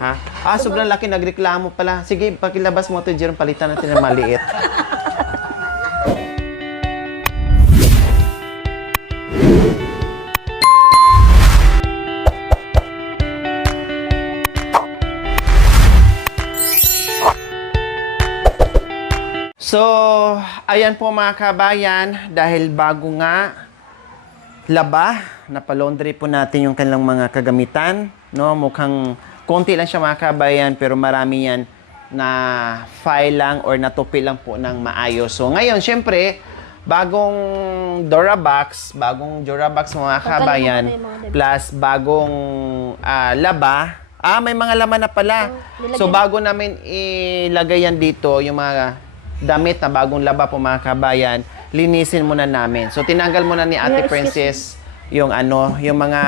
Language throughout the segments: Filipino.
Ha? Sobrang laki, nagreklamo pala. Sige, pakilabas mo ito, Jerome, palitan natin ng maliit. So, ayan po mga kabayan, dahil bago nga laba, napalaundry po natin yung kanilang mga kagamitan, no? Mukhang konti lang siya mga kabayan, pero marami yan na file lang or natupi lang po ng maayos. So, ngayon, syempre, bagong Durabox mga kabayan, plus bagong laba, may mga laman na pala. So, bago namin ilagay yan dito, yung mga damit na bagong laba po mga kabayan, linisin muna namin. So, tinanggal muna ni Ate Princess yung yung mga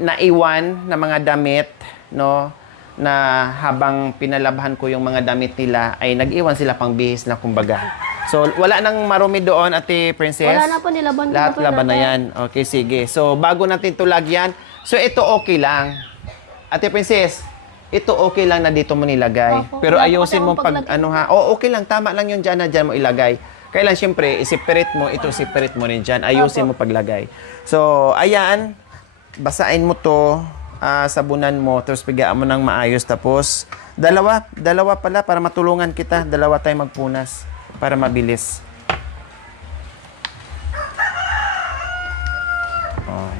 naiwan na mga damit, no? Na habang pinalabahan ko yung mga damit nila, ay nag-iwan sila pang bihis na kumbaga. So, wala nang marumi doon, Ate Princess? Wala na po, nilaban ko. Lahat laban na yan. Okay, sige. So, bago natin ito lagyan, so ito okay lang. Ate Princess, ito okay lang na dito mo nilagay. Opo. Pero Wala ayusin mo po kasi pag okay lang, tama lang yun dyan na dyan mo ilagay. Kailan siyempre, i-separate mo, ito separate mo rin dyan. Ayusin mo paglagay. So, ayan, basain mo to, sabunan mo, tapos pigaan mo ng maayos. Tapos, dalawa pala para matulungan kita. Dalawa tayo magpunas para mabilis.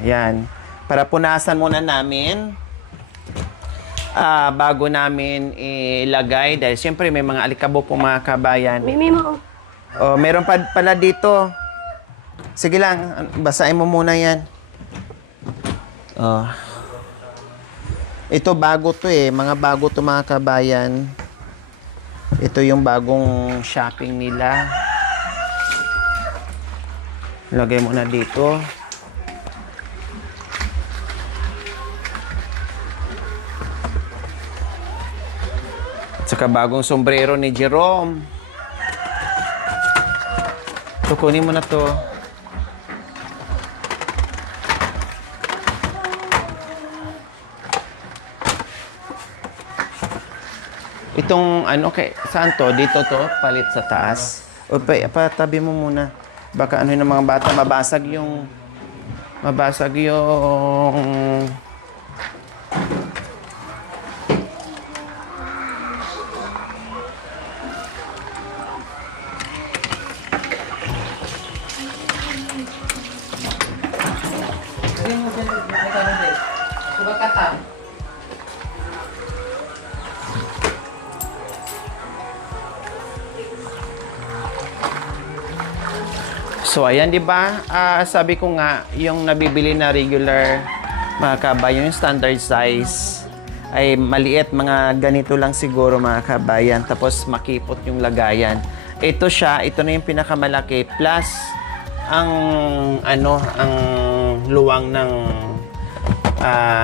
Yan. Para punasan muna namin. Bago namin ilagay, dahil siyempre may mga alikabok po mga kabayan. Mimo. Meron pala dito. Sige lang, basahin mo muna yan. Ito bago to mga bago to mga kabayan. Ito yung bagong shopping nila. Lagay mo na dito. Saka bagong sombrero ni Jerome. So, kunin mo na to. Itong saan to? Dito to? Palit sa taas? O patabi mo muna. Baka ng mga bata, mabasag yung So, ayan, di ba? Sabi ko nga, yung nabibili na regular mga kabayan, yung standard size, ay maliit, mga ganito lang siguro mga kabayan. Tapos, makipot yung lagayan. Ito na yung pinakamalaki. Plus, ang luwang ng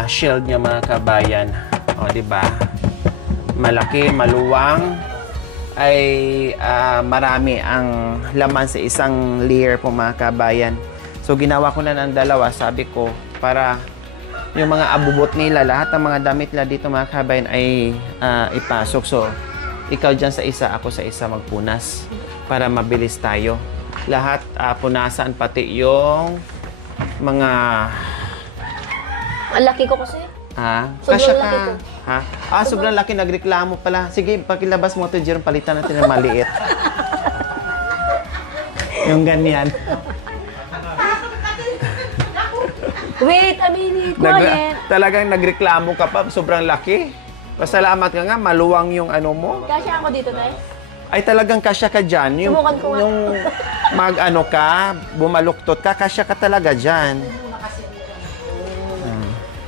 shield niya mga kabayan. O, di ba? Malaki, maluwang. Ay marami ang laman sa isang layer po mga kabayan. So ginawa ko na ng dalawa, sabi ko, para yung mga abubot nila, lahat ng mga damit nila dito mga kabayan ay ipasok. So ikaw dyan sa isa, ako sa isa magpunas para mabilis tayo. Lahat punasan, pati yung mga... Ang laki ko kasi. Kasya ka. Sobrang laki, nagreklamo pala. Sige, pakilabas mo ito, Jerome, palitan natin ng maliit. Yung ganyan. Wait a minute, quiet. Talagang nagreklamo ka pa, sobrang laki. Pasalamat ka nga, maluwang yung mo. Kasya ako dito, Tay. Ay, talagang kasya ka dyan. Subukan ko nga. Yung bumaluktot ka, kasya ka talaga dyan.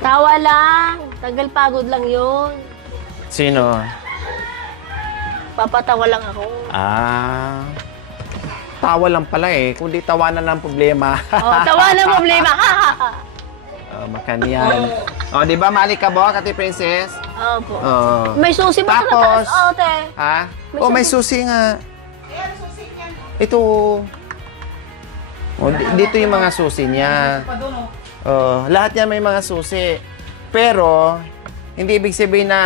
Tawa lang. Tagal pagod lang yun. Sino? Papatawa lang ako. Tawa lang pala kundi tawanan ng problema. Tawa ng problema. Makanyan. Di ba malikabok, Ate Princess? Opo. May susi ba sa taas? Te. May susi nga. Ito. Dito yung mga susi niya. Lahat yan may mga susi. Pero, hindi ibig sabihin na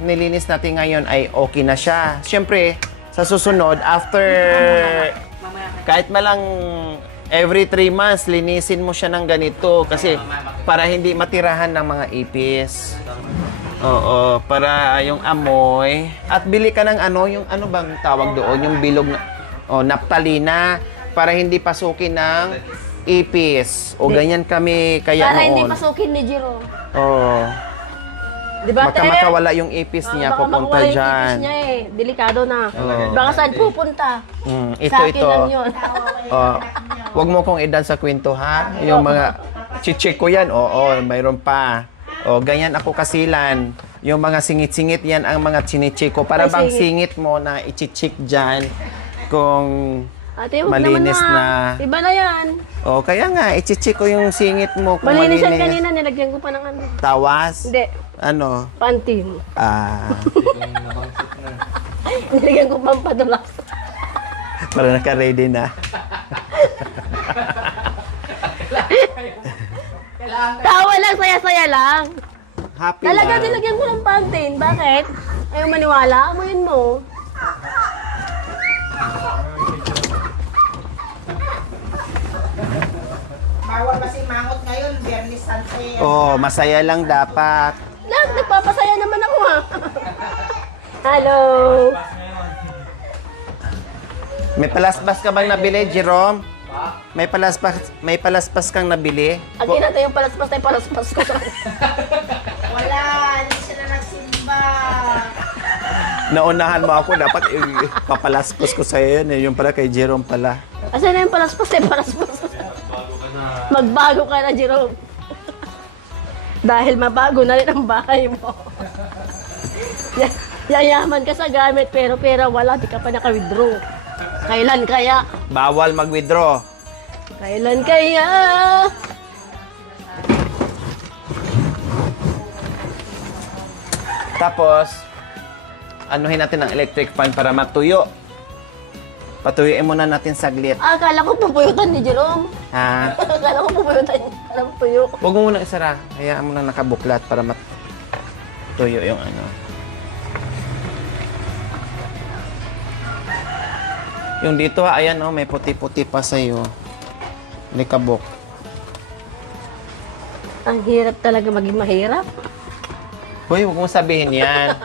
nilinis natin ngayon ay okay na siya. Siyempre, sa susunod, after kahit malang every 3 months, linisin mo siya ng ganito kasi para hindi matirahan ng mga ipis. Oo, para yung amoy. At bili ka ng ano, yung ano bang tawag doon, yung bilog na, naptalina, para hindi pasukin ng ipis. O ganyan kami kaya Para hindi noon. pasukin ni Jiro. Oo. Di ba, Baka makawala yung ipis niya, baka pupunta makuha yung ipis dyan. niya eh. Delikado na. Oo. Baka saan pupunta? Ito, Sa akin ito. lang yun. Wag mo kong idan sa kwento, ha? Yung mga chichik ko yan, oo, mayroon pa. O, ganyan ako kasilan. Yung mga singit-singit yan ang mga chinichik ko. Para Ay, bang singit. singit mo na ichichik dyan kung Ate, huwag malinis naman na. Iba na yan. O, kaya nga, ichichik ko yung singit mo kung Malinis yan malinis. kanina. Nilagyan ko pa ng ano. Tawas? Hindi. Ano? Pantin. Nilagyan ko pang padulas. Para naka-ready na. Tawa lang, saya-saya lang. Happy Talaga, lang. nilagyan ko ng pantin. Bakit? Ayaw maniwala. Amuyin mo. Bawal kasi mangot ngayon, Biyernes Santo. Oh, masaya lang dapat. Lahat, nagpapasaya naman ako ha. Hello. May palaspas ka bang nabili, Jerome? May palaspas kang nabili? Akin natin yung palaspas ko. Wala, hindi sila nagsimba. Naunahan mo ako, dapat papalaspas ko sa'yo yun. Yung pala kay Jerome pala. Asan na yung palaspas? Magbago ka na, Jerome. Dahil mabago na rin ang bahay mo. Yayaman ka sa gamit, pero pera wala, di ka pa naka-withdraw. Kailan kaya? Bawal mag-withdraw. Kailan kaya? Tapos, anuhin natin ang electric fan para matuyo. Patuyuin muna natin saglit. Akala ko pupuyutan ni Jerome. Ha? Akala ko pupuyutan niya. Parang tuyo. Huwag mo muna isara. Hayaan mo na nakabuklat para matuyo yung ano. Yung dito ha, ayan oh, may puti-puti pa sa'yo. Likabok. Ang hirap talaga maging mahirap. Hoy, huwag mong sabihin yan.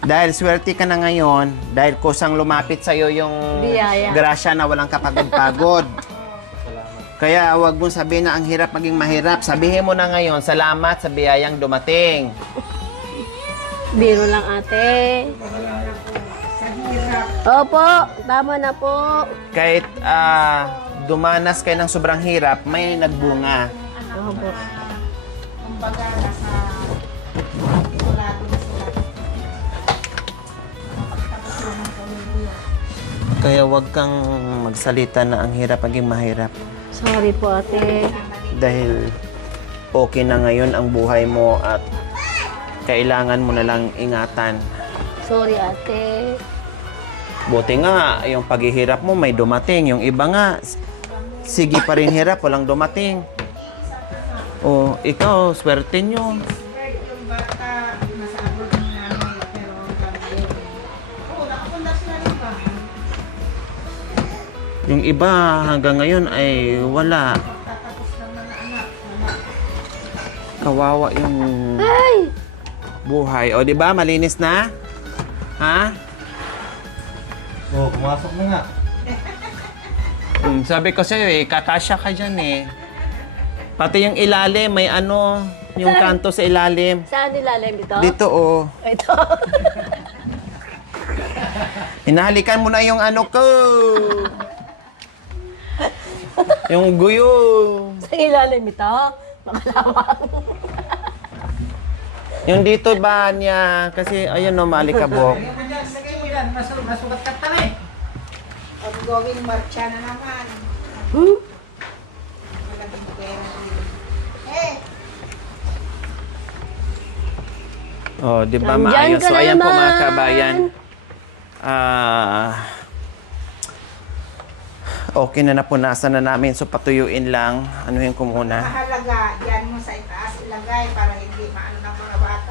Dahil swerte ka na ngayon, dahil kusang lumapit sa'yo yung Biyaya. grasya na walang kapagod-pagod. Kaya huwag mong sabihin na ang hirap maging mahirap. Sabihin mo na ngayon, salamat sa biyayang dumating. Biro lang ate. Opo, tama na po. Kahit dumanas kayo ng sobrang hirap, may nagbunga. Opo. Kumbaga, nasa sigurado na sila. Kaya huwag kang magsalita na ang hirap maging mahirap. Sorry po ate. Dahil okay na ngayon ang buhay mo at kailangan mo na lang ingatan. Sorry ate. Buti nga, yung paghihirap mo may dumating. Yung iba nga, sige pa rin hirap, walang dumating. O, ikaw, swerte nyo. Yung bata, nasa abroad ng nanay, pero kami. Oo, nakapunta sila rin ba? Yung iba hanggang ngayon ay wala. Tatapos ng mga anak. Kawawa yung Ay! buhay. O, di ba? Malinis na? Ha? Oo, pumasok na nga. Sabi ko sa'yo eh, kakasya ka dyan eh. Pati yung ilalim, may ano, yung kanto sa ilalim. Saan nilalim dito? Dito oh. Ito. Hinahalikan mo na yung ano ko. Yung guyo. Sa ilalim ito? Makalawang. Yung dito ba niya, kasi ayun no, malikabok. Lagay mo yan, masugat ka tala eh. Ang gawing marcha na naman. Hmm? Malaging pera. Eh, Oh, di ba Nandyan maayos? ka So na ayan po mga naman. kabayan. Okay na napunasan na namin. So patuyuin lang. Anuhin ko muna. mahalaga, diyan mo sa itaas ilagay para hindi maano ng mga bata.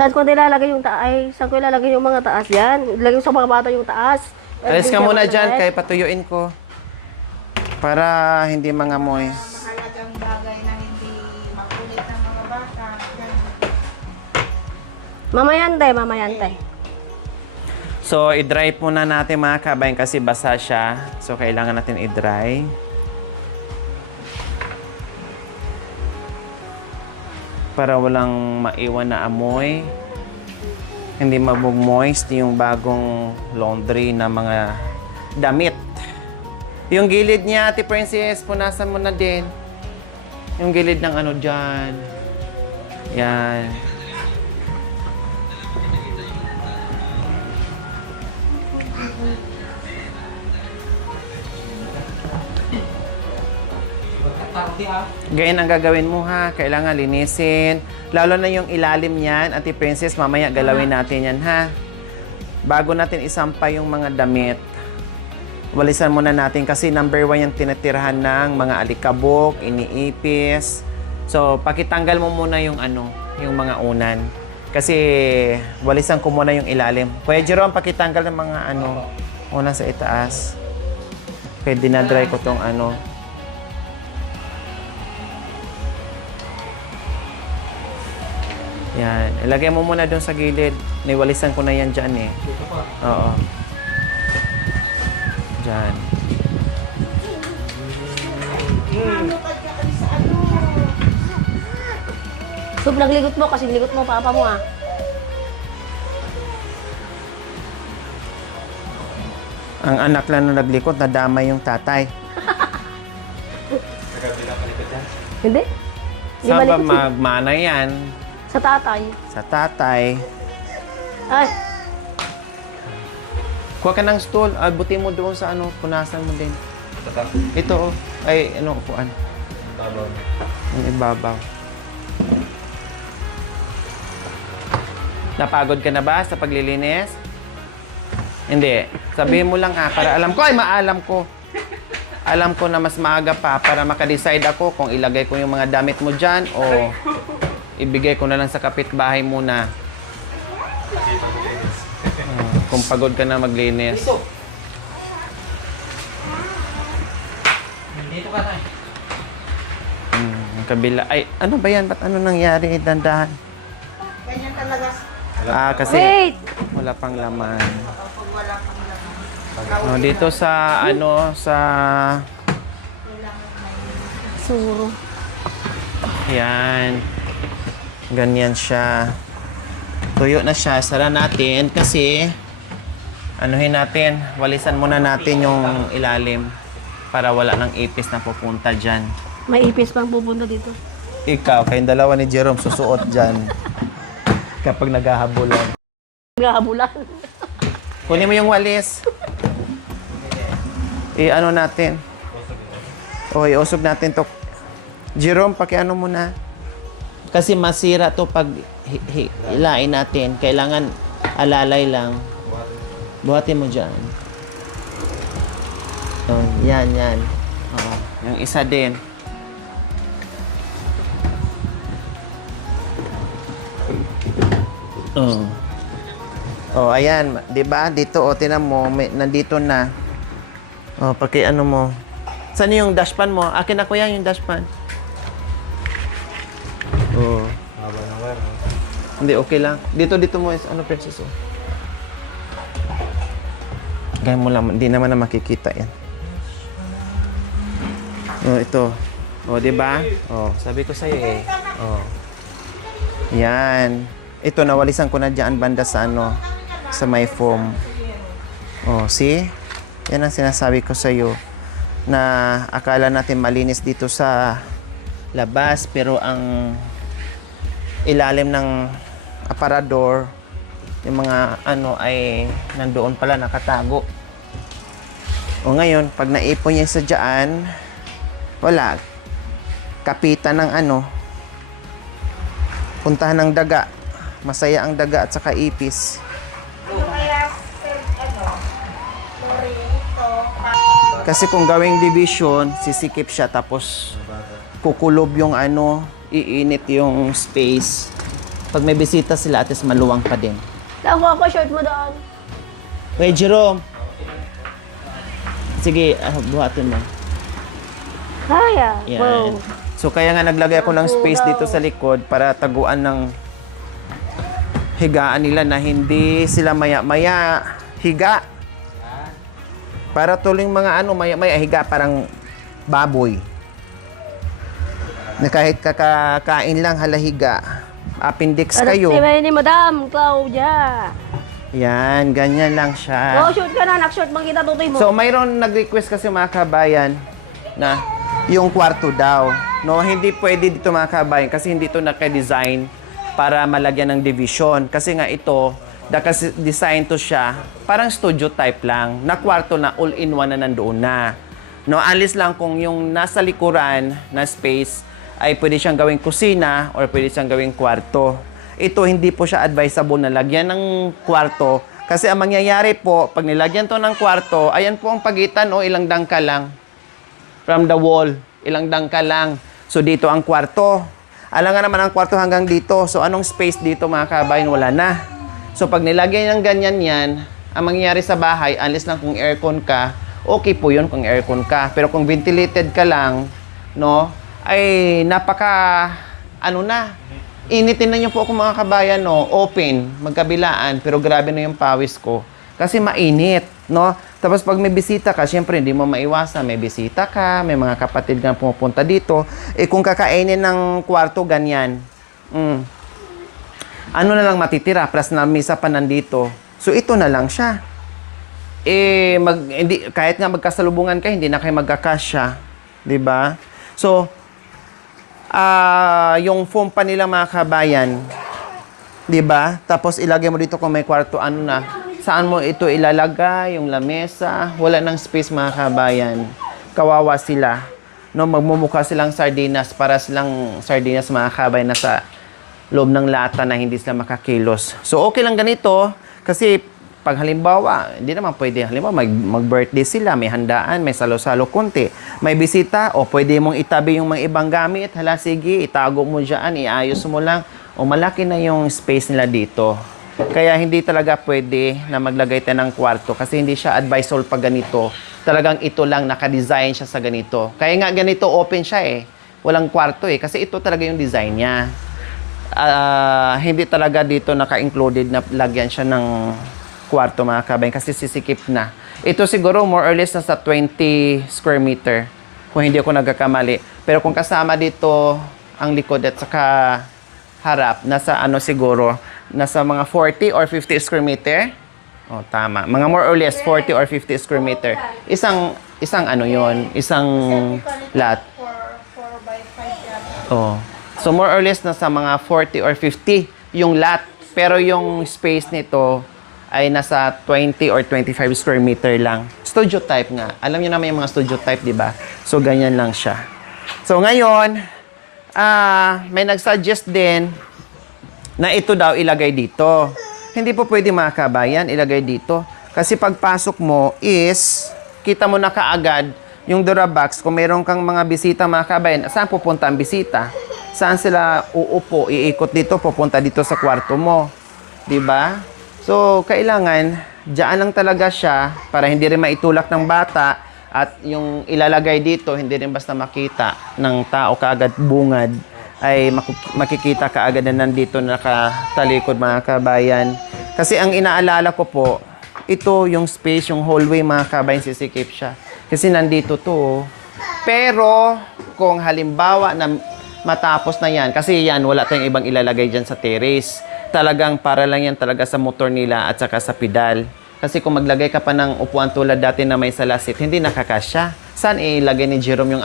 Saan ko nilalagay yung taas? Saan ko ilalagay yung mga taas yan? Ilagay sa mga bata yung taas. Alis ka muna dyan, kay... kay patuyuin ko. Para hindi mangamoy. Mahalagang bagay na hindi makulit ng mga bata. Ganun. Mamayante. So, i-dry muna natin mga kabayan kasi basa siya. So, kailangan natin i-dry. Para walang maiwan na amoy. Hindi mabog-moist yung bagong laundry na mga damit. Yung gilid niya, Ate Princess, punasan mo na din. Yung gilid ng ano dyan. Yan. Ganyan ang gagawin mo ha. Kailangan linisin. Lalo na yung ilalim niyan, Ate Princess, mamaya galawin natin yan ha. Bago natin isampa yung mga damit, walisan muna natin kasi number 1 yung tinatirahan ng mga alikabok, iniipis. So, pakitanggal mo muna yung ano, yung mga unan. Kasi walisan ko muna yung ilalim. Kuya Jerome, pakitanggal ng mga ano, unan sa itaas. Kaya dinadry ko tong ano. Yan. Ilagay mo muna doon sa gilid. Niwalisan ko na yan dyan eh. Dito pa. Oo. Dyan. Sobrang ligot mo kasi ligot mo papa mo ah. Ang anak lang na naglikot, nadamay yung tatay. Nagkabila palikot yan. Hindi? Di Saan ba malikot siya. magmana yan? Sa tatay. Sa tatay. Ay, Kuha ka ng stool. Buti mo doon sa ano, punasan mo din. Tatak. Ito oh. Ay, ano, upuan. Tabaw niya. Yung ibabaw. Napagod ka na ba sa paglilinis? Hindi. Sabihin mo lang para alam ko. Ay, maalam ko. Alam ko na mas maaga pa para makadecide ako kung ilagay ko yung mga damit mo dyan o ibigay ko na lang sa kapitbahay muna. Kung pagod ka na maglinis. Dito ka na. Ang kabila. Ay, ano ba yan? Ba't ano nangyari? Dandahan. Ganyan talaga Kasi wait! wala pang laman. kapag wala kang laman. Dito sa ano, sa... Suro. Yan. Ganyan siya. Tuyo na siya. Sara natin kasi anuhin natin. Walisan muna natin yung ilalim para wala nang ipis na pupunta dyan. May ipis pang pupunta dito. Ikaw, kayong dalawa ni Jerome susuot dyan kapag naghahabulan. Gahabulan. Kunin mo yung walis. I-ano natin. O, iusog natin to. Jerome, pakiano mo na. Kasi masira to pag hilain natin. Kailangan alalay lang. Buhatin mo dyan. Oh, yan. Oh, yung isa din. Oh. Oh, ayan, 'di ba? Dito oh, tinan mo, nandito na. Oh, paki ano mo. Saan yung dashpan mo? Akin na kuya yung dashpan. Oh. Haba ng wire. Hindi, okay lang. Dito mo is ano, princess, oh. Gaya mo lang, hindi naman na makikita yan. Oh, ito. Oh, di ba? Oh, sabi ko sa'yo eh. Oh. Yan. Ito, nawalisan ko na dyan banda sa ano, sa my foam. Oh, see? Yan ang sinasabi ko sa'yo. Na akala natin malinis dito sa labas, pero ang ilalim ng aparador, yung mga ano ay nandoon pala nakatago. O ngayon, pag naipon niya sa dyan, wala. Kapitan ng ano, puntahan ng daga. Masaya ang daga at saka ipis. Ano kaya, sir, sorry, ito, Kasi kung gawing division, sisikip siya tapos kukulob yung ano, iinit yung space. Pag may bisita sila, at least maluwang pa din. Nakuha ko short mo doon. Wait, Jerome. Sige, buhatin mo. Kaya. Yan. Wow. So, kaya nga naglagay ako ng space dito sa likod para taguan ng higaan nila na hindi sila maya-maya higa. Para tuloy mga maya-maya higa parang baboy. Na kahit kakakain lang halahiga. Appendix kayo. Ano ni Madam Claudia? Yan, ganyan lang siya. Oh, shoot ka na. Nak-shoot bang kita tutoy mo? So, mayroon nag-request kasi mga kabayan na yung kwarto daw. No, hindi pwede dito mga kabayan kasi hindi ito naka-design para malagyan ng division. Kasi nga ito, design to siya, parang studio type lang, na kwarto na all-in-one na nandoon na. No, alis lang kung yung nasa likuran na space ay pwede siyang gawing kusina or pwede siyang gawing kwarto. Ito, hindi po siya advisable na lagyan ng kwarto kasi ang mangyayari po, pag nilagyan to ng kwarto, ayan po ang pagitan o ilang dangka lang from the wall. Ilang dangka lang. So, dito ang kwarto. Alam nga naman ang kwarto hanggang dito. So, anong space dito mga kabayan? Wala na. So, pag nilagyan ng ganyan yan, ang mangyayari sa bahay, unless lang kung aircon ka, okay po yun kung aircon ka. Pero kung ventilated ka lang, no, ay initin na niyo po ako mga kabayan, no, open, magkabilaan, pero grabe na yung pawis ko. Kasi mainit, no? Tapos pag may bisita ka, syempre hindi mo maiwasan. May bisita ka, may mga kapatid ka pumupunta dito. Eh kung kakainin ng kwarto, ganyan. Ano na lang matitira, plus na misa pa nandito. So ito na lang siya. Kahit nga magkasalubungan ka, hindi na kayo magkakasya. 'Di ba? So, yung foam pa nila mga kabayan, 'di ba? Tapos ilagay mo dito kung may kwarto, saan mo ito ilalagay, yung lamesa, wala nang space mga kabayan. Kawawa sila. No, magmumukha silang sardinas, para silang sardinas mga kabayan na sa loob ng lata na hindi sila makakilos. So okay lang ganito kasi pag halimbawa, hindi naman pwede, halimbawa mag-birthday sila, may handaan, may salo-salo konti, may bisita, o pwede mong itabi yung mga ibang gamit, hala sige, itago mo dyan, iayos mo lang, o malaki na yung space nila dito. Kaya hindi talaga pwede na maglagay tayo ng kwarto kasi hindi siya advisable pag ganito. Talagang ito lang, nakadesign siya sa ganito. Kaya nga ganito, open siya walang kwarto kasi ito talaga yung design niya. Hindi talaga dito naka-included na lagyan siya ng kwarto mga kabayan kasi sisikip na. Ito siguro more or less nasa 20 square meter kung hindi ako nagkakamali. Pero kung kasama dito ang likod at saka harap, nasa siguro, nasa mga 40 or 50 square meter. Oh, tama. Mga more or less 40 or 50 square meter. Isang isang lot. 4 by 5 yata. Oh. So more or less nasa mga 40 or 50 yung lot. Pero yung space nito ay nasa 20 or 25 square meter lang. Studio type nga. Alam niyo naman yung mga studio type, di ba? So, ganyan lang siya. So, ngayon, may nag-suggest din na ito daw ilagay dito. Hindi po pwede mga kabayan ilagay dito. Kasi pagpasok mo is, kita mo na kaagad yung Durabox. Kung meron kang mga bisita mga kabayan, saan pupunta ang bisita? Saan sila uupo? Iikot dito, pupunta dito sa kwarto mo. Di ba? So, kailangan, diyan lang talaga siya para hindi rin maitulak ng bata at yung ilalagay dito, hindi rin basta makita ng tao kaagad bungad, ay makikita kaagad na nandito nakatalikod mga kabayan. Kasi ang inaalala ko po, ito yung space, yung hallway mga kabayan, sisikip siya. Kasi nandito to. Pero, kung halimbawa na matapos na yan, kasi yan, wala tayong ibang ilalagay dyan sa terrace. Talagang para lang yan talaga sa motor nila at saka sa pedal. Kasi kung maglagay ka pa ng upuan tulad dati na may salasit, hindi nakakasya. Saan ilagay ni Jerome yung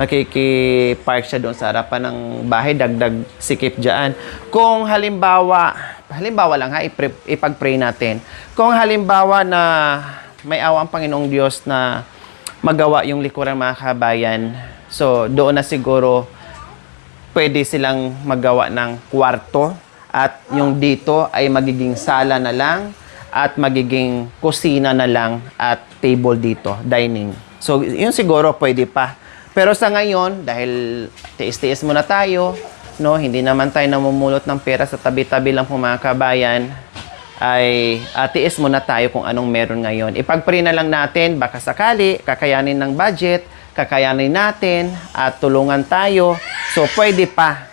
makikipark siya doon sa harapan ng bahay, dagdag sikip dyan. Kung halimbawa lang ipag-pray natin. Kung halimbawa na may awa ang Panginoong Diyos na magawa yung likuran mga kabayan, so doon na siguro pwede silang magawa ng kwarto. At yung dito ay magiging sala na lang at magiging kusina na lang at table dito, dining. So, yun siguro pwede pa. Pero sa ngayon, dahil tiis-tiis muna tayo, no, hindi naman tayo namumulot ng pera sa tabi-tabi lang po mga kabayan, ay tiis muna tayo kung anong meron ngayon. Ipag-pray na lang natin, baka sakali, kakayanin ng budget, kakayanin natin, at tulungan tayo. So, pwede pa.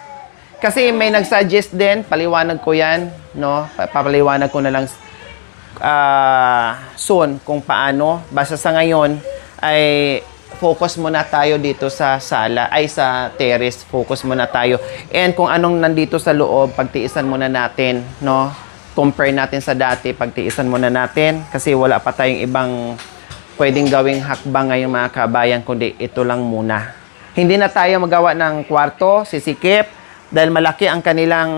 Kasi may nag-suggest din, paliwanag ko yan, no? Papaliwanag ko na lang soon kung paano. Basta sa ngayon, ay focus muna tayo dito sa sala, ay sa terrace, focus muna tayo. And kung anong nandito sa loob, pagtiisan muna natin, no? Compare natin sa dati, pagtiisan muna natin kasi wala pa tayong ibang pwedeng gawing hakbang ngayon mga kabayan, kundi ito lang muna. Hindi na tayo magawa ng kwarto, sisikip, dahil malaki ang kanilang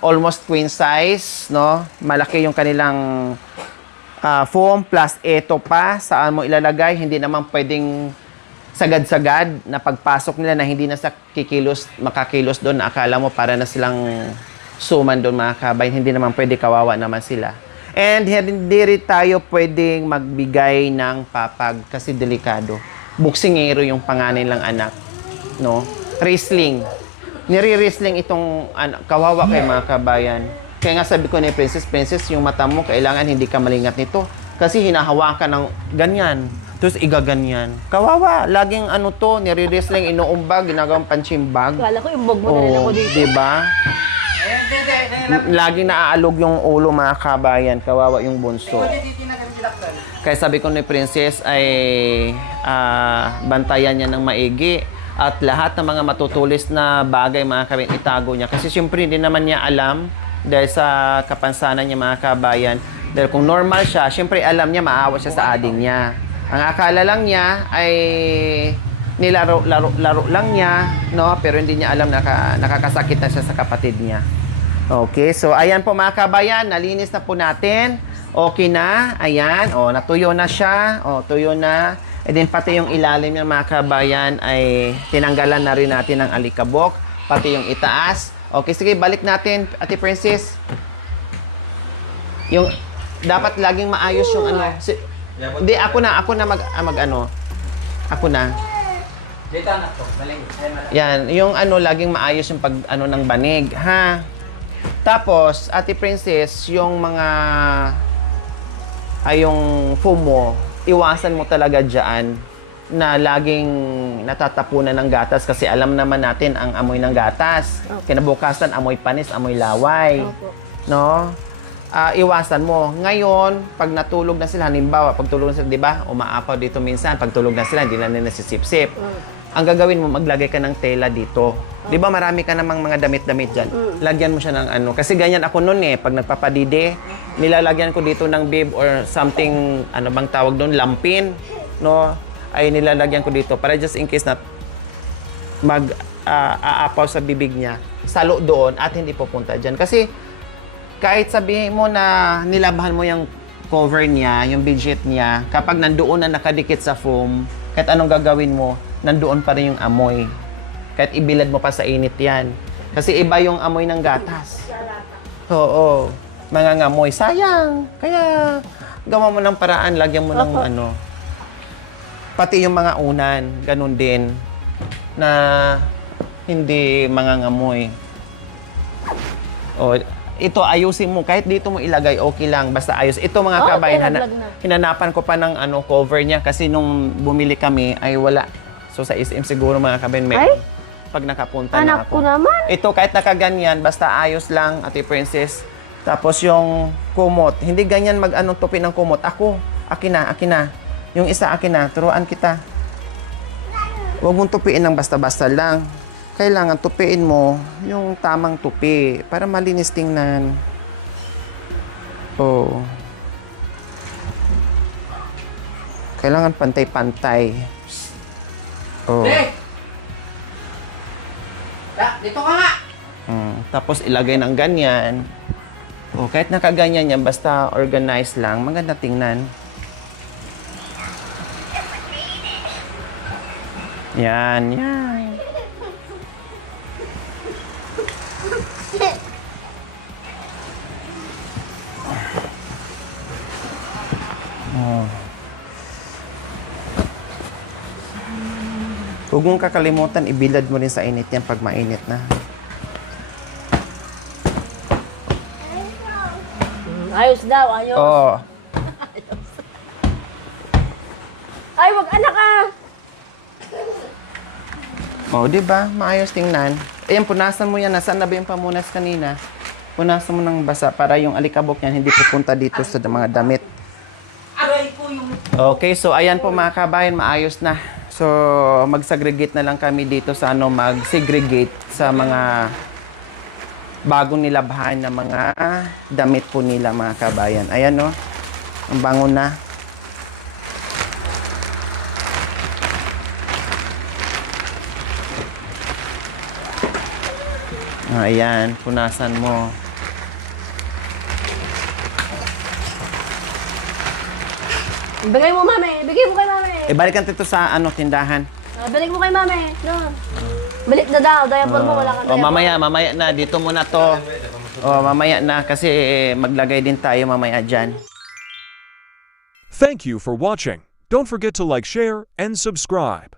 almost twin size, no? Malaki yung kanilang foam, plus ito pa, saan mo ilalagay, hindi naman pwedeng sagad-sagad na pagpasok nila na hindi na sa makakilos doon, na akala mo para na silang suman doon mga kabayan, hindi naman pwede, kawawa naman sila. And hindi rin tayo pwedeng magbigay ng papag kasi delikado. Buksingero yung panganay lang anak, no? Wrestling. Nire-wrestling itong kawawa kay mga kabayan. Kaya nga sabi ko ni Princess, yung mata mo, kailangan hindi ka malingat nito. Kasi hinahawakan ng ganyan. Tapos igaganyan. Kawawa, laging nire-wrestling, inuumbag, ginagawang punching bag. Kala ko yung bog mo na rin ako dito. Diba? Laging naaalog yung ulo mga kabayan. Kawawa yung bunso. Kaya sabi ko ni Princess ay bantayan niya ng maigi. At lahat ng mga matutulis na bagay mga kabayan, itago niya. Kasi siyempre hindi naman niya alam dahil sa kapansanan niya mga kabayan. Dahil kung normal siya, siyempre alam niya maawa siya sa ading niya. Ang akala lang niya ay nilaro lang niya, no? Pero hindi niya alam na nakakasakit na siya sa kapatid niya. Okay, so ayan po mga kabayan, nalinis na po natin. Okay na, ayan, natuyo na siya, tuyo na. And then pati yung ilalim ng mga kabayan ay tinanggalan na rin natin ng alikabok, pati yung itaas. Okay, sige, balik natin, Ate Princess. Yung dapat laging maayos yung hindi, ako na Ako na. Dito anak ko, maling. Yan, yung laging maayos yung pag ng banig, ha? Tapos, Ate Princess, yung yung foam mo, iwasan mo talaga dyan na laging natatapunan ng gatas kasi alam naman natin ang amoy ng gatas. Okay. Kinabukasan, amoy panis, amoy laway. Opo. No? Iwasan mo. Ngayon, pag natulog na sila, halimbawa, pag tulog na sila, di ba, umaapaw dito minsan, pag tulog na sila, hindi na nila nasisip-sip. Ang gagawin mo, maglagay ka ng tela dito. Di ba marami ka namang mga damit-damit dyan? Lagyan mo siya ng kasi ganyan ako noon pag nagpapadide, nilalagyan ko dito ng bib or something, bang tawag doon, lampin, no? Ay nilalagyan ko dito para just in case na aapaw sa bibig niya, salo doon at hindi pupunta dyan. Kasi kahit sabihin mo na nilabahan mo yung cover niya, yung bedsheet niya, kapag nandoon na nakadikit sa foam, kahit anong gagawin mo, nandoon pa rin yung amoy. Kahit ibilad mo pa sa init yan. Kasi iba yung amoy ng gatas. Oo. Mga ngamoy. Sayang. Kaya gawa mo ng paraan, lagyan mo ng Pati yung mga unan, ganun din. Na hindi mga ngamoy. Ito, ayusin mo. Kahit dito mo ilagay, okay lang. Basta ayos. Ito mga kabayan, hinanapan ko pa ng cover niya kasi nung bumili kami ay wala. So sa SM siguro mga kabayan, pag nakapunta na Anak ako. ko naman. Ito, kahit nakaganyan, basta ayos lang, Ate Princess. Tapos yung kumot, hindi ganyan tupi ng kumot. Akin na. Yung isa, akin na. Turuan kita. Huwag mong tupiin ng basta-basta lang. Kailangan tupiin mo yung tamang tupi para malinis tingnan. Kailangan pantay-pantay. Dito ka nga! Tapos ilagay ng ganyan. Kahit nakaganyan yan, basta organized lang, maganda tingnan. Yan. Huwag mong kakalimutan, ibilad mo rin sa init yan pag mainit na. Ayos daw, ayos. Oo. Ay, wag anak ah. Oh, di ba? Maayos tingnan. Ayan, punasan mo yan. Nasaan na ba yung pamunas kanina? Punasan mo ng basa para yung alikabok yan hindi pupunta dito sa mga damit. Aray ko yung... Okay, so ayan po mga kabayan, maayos na. So, mag-segregate na lang kami dito sa mag-segregate sa mga bagong nilabhan na mga damit po nila mga kabayan. Ayan no, ang bango na. Ayan, punasan mo. Bigay mo, mami. Bigay mo kay mami. Ibalikan dito sa tindahan. Balik mo kay mami. Doon. Balik na daw. Diaper mo, wala kang O diaper. mamaya na dito muna to. O mamaya na kasi maglagay din tayo mamaya diyan. Thank you for watching. Don't forget to like, share, and subscribe.